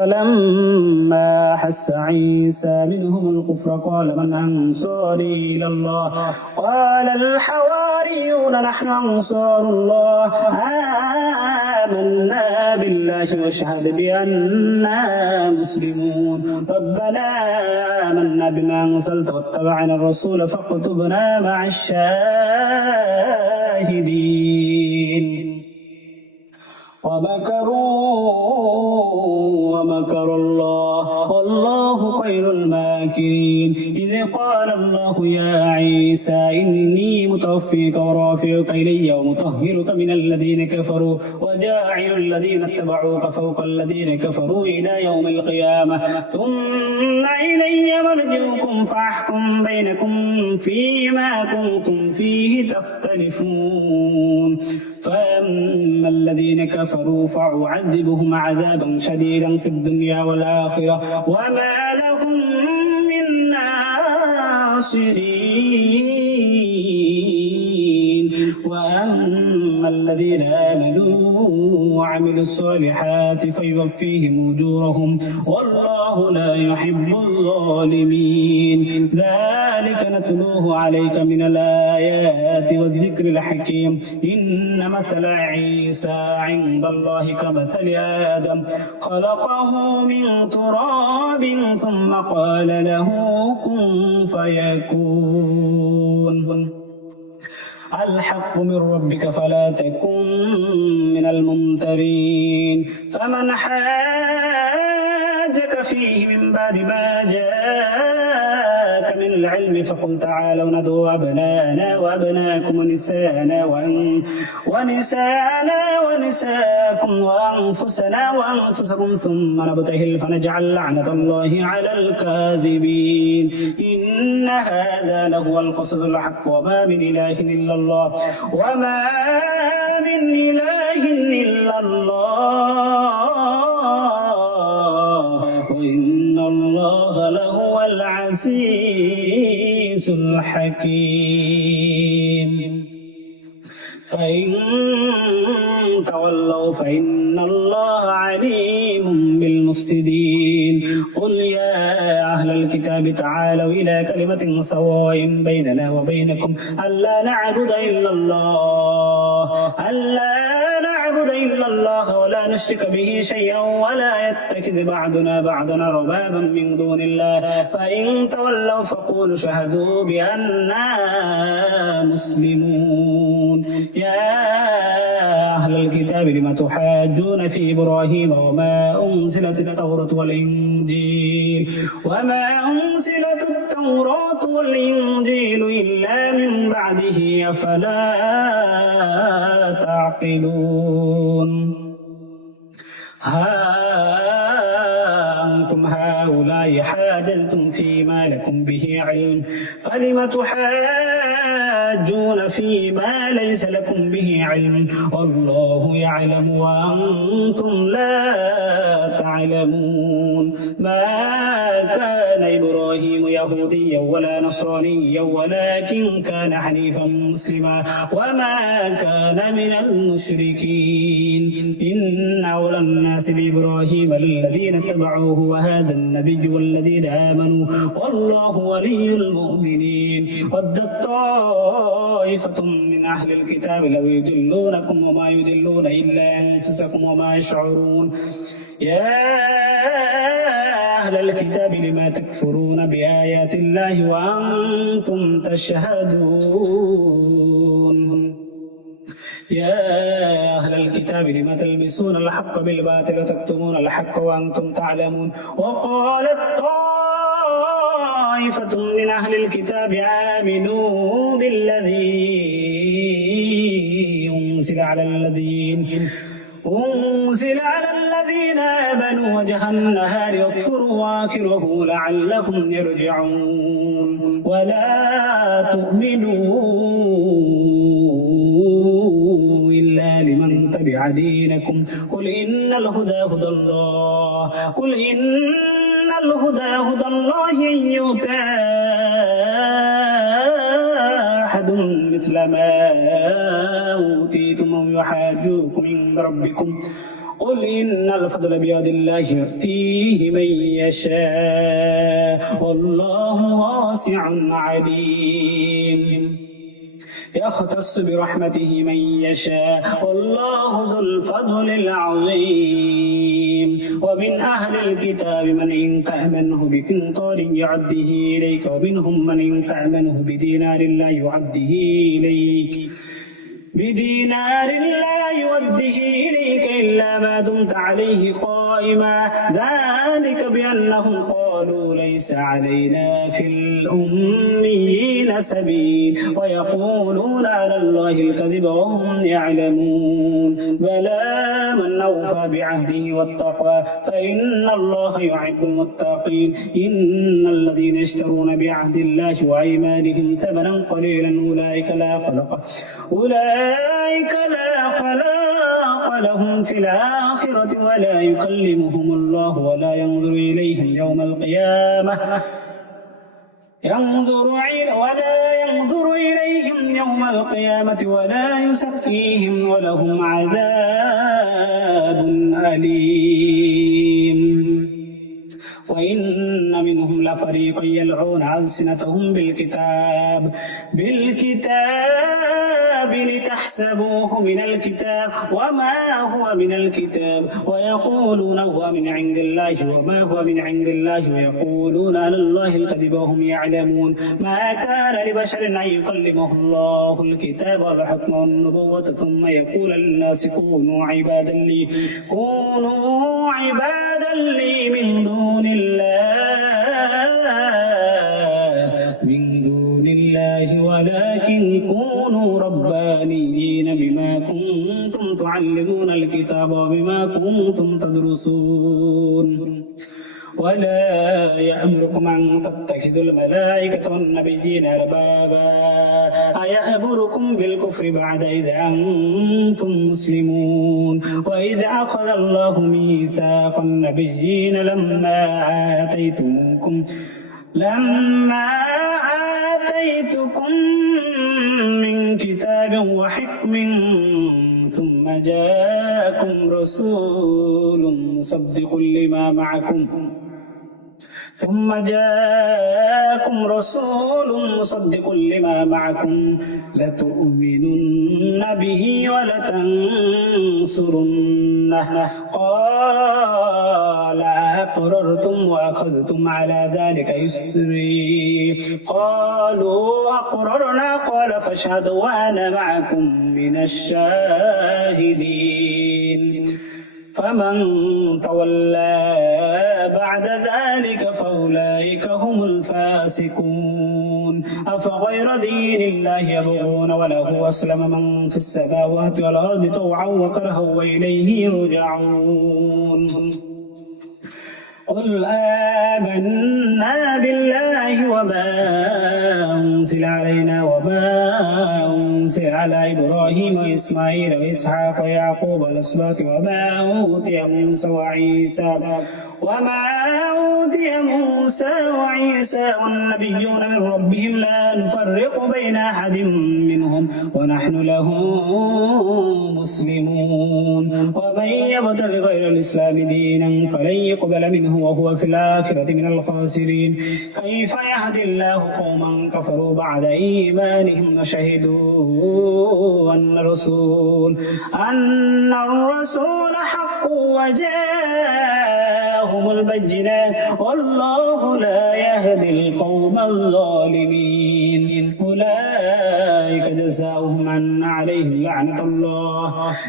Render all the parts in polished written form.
فلما أحس عيسى منهم الكفر قال من أنصاري إلى الله قال الحواريون نحن أنصار الله آمنا بالله واشهد بأننا مسلمون ربنا آمنا بما أنزلت واتبعنا الرسول فاكتبنا مع الشاهدين ومكر الله والله خير الماكرين إذ قال الله يا عيسى إني متوفيك ورافعك إلي ومطهرك من الذين كفروا وجاعل الذين اتبعوك فوق الذين كفروا إلى يوم القيامة ثم إلي مرجعكم فأحكم بينكم فيما كنتم فيه تختلفون فأما الذين كفروا فأعذبهم عذابا شديدا في الدنيا والآخرة وما لهم من ناصرين وأما الذين آمنوا وعملوا الصالحات فيوفيهم أجورهم والله لا يحب الظالمين ذلك نتلوه عليك من الآيات والذكر الحكيم إن مثل عيسى عند الله كمثل آدم خلقه من تراب ثم قال له كن فيكون الحق من ربك فلا تكن من الممترين فمن حاجك فيه من بعد ما جاءك من العلم فقل تعالوا ندعو أبناءنا وأبناءكم ونساءنا ونساءكم وأنفسنا وأنفسكم ثم نبتهل فنجعل لعنة الله على الكاذبين إن هذا لهو القصص الحق وما من إله إلا الله وما من إله إلا الله وإن الله لهو العزيز الحكيم فإن تولوا فإن الله عليم بالمفسدين قل يا أهل الكتاب تعالوا إلى كلمة سواء بيننا وبينكم ألا نعبد إلا الله ولا نشرك به شيئا ولا يتخذ بعضنا بعضا أربابا من دون الله فإن تولوا فقولوا شهدوا بأننا مسلمون يا أهل الكتاب لم تحاجون في إبراهيم وما أنزلت التوراة والإنجيل إلا من بعده أفلا تعقلون أنتم هؤلاء حاجزتم فيما لكم به علم فلم تحاجون فيما ليس لكم به علم والله يعلم وأنتم لا تعلمون ما كان إبراهيم يهوديا ولا نصرانيا ولكن كان حنيفا مسلما وما كان من المشركين إن أولى الناس بإبراهيم الذين اتبعوه وهذا النبي والذين آمنوا والله ولي المؤمنين ودت طائفة من أهل الكتاب لو يضلونكم وما يضلون إلا أنفسكم وما يشعرون يا أهل الكتاب لما تكفرون بآيات الله وأنتم تشهدون يا أهل الكتاب لم تلبسون الحق بالباطل وتكتمون الحق وأنتم تعلمون وقالت طائفة من أهل الكتاب آمنوا بالذي أنزل على الذين آمنوا وجه النهار يكفروا آخره لعلهم يرجعون ولا تؤمنوا إلا لمن تبع دينكم قل إن الهدى هدى الله أن يؤتى أحد مثل ما أوتيتم أو يحاجوكم عند ربكم قل إن الفضل بيد الله يؤتيه من يشاء والله واسع عليم يختص برحمته من يشاء والله ذو الفضل العظيم ومن أهل الكتاب من إن تأمنه بقنطار يعده إليك ومنهم من إن تأمنه بدينار لا يعده إليك إلا ما دمت عليه قائما ذلك بأنهم قالوا ليس علينا في الأميين سبيل ويقولون على الله الكذب وهم يعلمون بلى من أوفى بعهده واتقى فإن الله يحب المتقين إن الذين يشترون بعهد الله وأيمانهم ثمنا قليلا أولئك لا خلاق لهم في الآخرة ولا يكلمهم الله ولا ينظر إليهم يوم القيامة ولا يزكيهم ولهم عذاب أليم وإن منهم لفريقا يلعون ألسنتهم بالكتاب لتحسبوه من الكتاب وما هو من الكتاب ويقولون هو من عند الله وما هو من عند الله ويقولون على الله الكذب وهم يعلمون ما كان لبشر أن يكلمه الله الكتاب والحكم والنبوة ثم يقول للناس كونوا عبادا لي من دون الله ولكن كونوا ربانيين بما كنتم تعلمون الكتاب وبما كنتم تدرسون ولا يأمركم أن تتخذوا الملائكة والنبيين أربابا أيأمركم بالكفر بعد إذ أنتم مسلمون وإذ أخذ الله ميثاق النبيين لما آتيتكم من كتاب وحكم ثم جاءكم رسول مصدق لما معكم لتؤمنن به ولتنصرنه قال أقررتم وأخذتم على ذلك إصري قالوا أقررنا قال فاشهدوا وأنا معكم من الشاهدين فمن تولى بعد ذلك فأولئك هم الفاسقون أفغير دين الله يبغون وله أسلم من في السماوات والأرض طوعا وكرها وإليه يرجعون قل آمنا بالله وما أنزل علينا وما أنزل على إبراهيم وإسماعيل وإسحاق ويعقوب والأسباط وما أوتي موسى وعيسى والنبيون من ربهم لا نفرق بين أحد منهم ونحن له مسلمون ومن يبتغ غير الإسلام دينا فلن يقبل منه وهو في الآخرة من الخاسرين كيف يهدي الله قوما كفروا بعد إيمانهم وشهدوا أن الرسول حق وجاءهم البينات والله لا يهدي القوم الظالمين أولئك جزاؤهم أن عليهم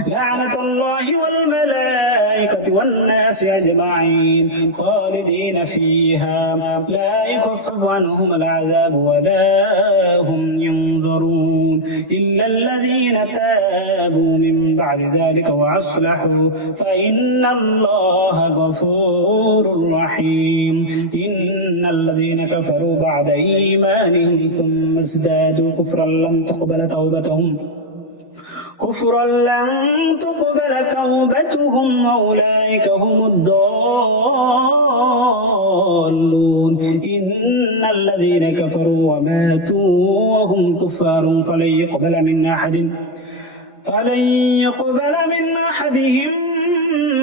لعنة الله والملائكة والناس أجمعين خالدين فيها لا يخفف عنهم العذاب ولا هم ينظرون إلا الذين تابوا من بعد ذلك وأصلحوا فإن الله غفور رحيم إن الذين كفروا بعد إيمانهم ثم ازدادوا كفرا لن تقبل توبتهم وأولئك هم الضالون إن الذين كفروا وماتوا وهم كفار فلن يقبل من أحدهم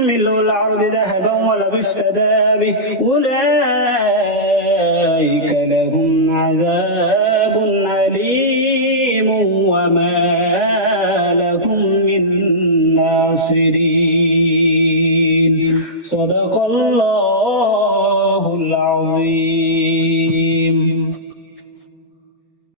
ملء الأرض ذهبا ولو افتدى به أولئك لهم عذاب أليم وما لهم من ناصرين صدق الله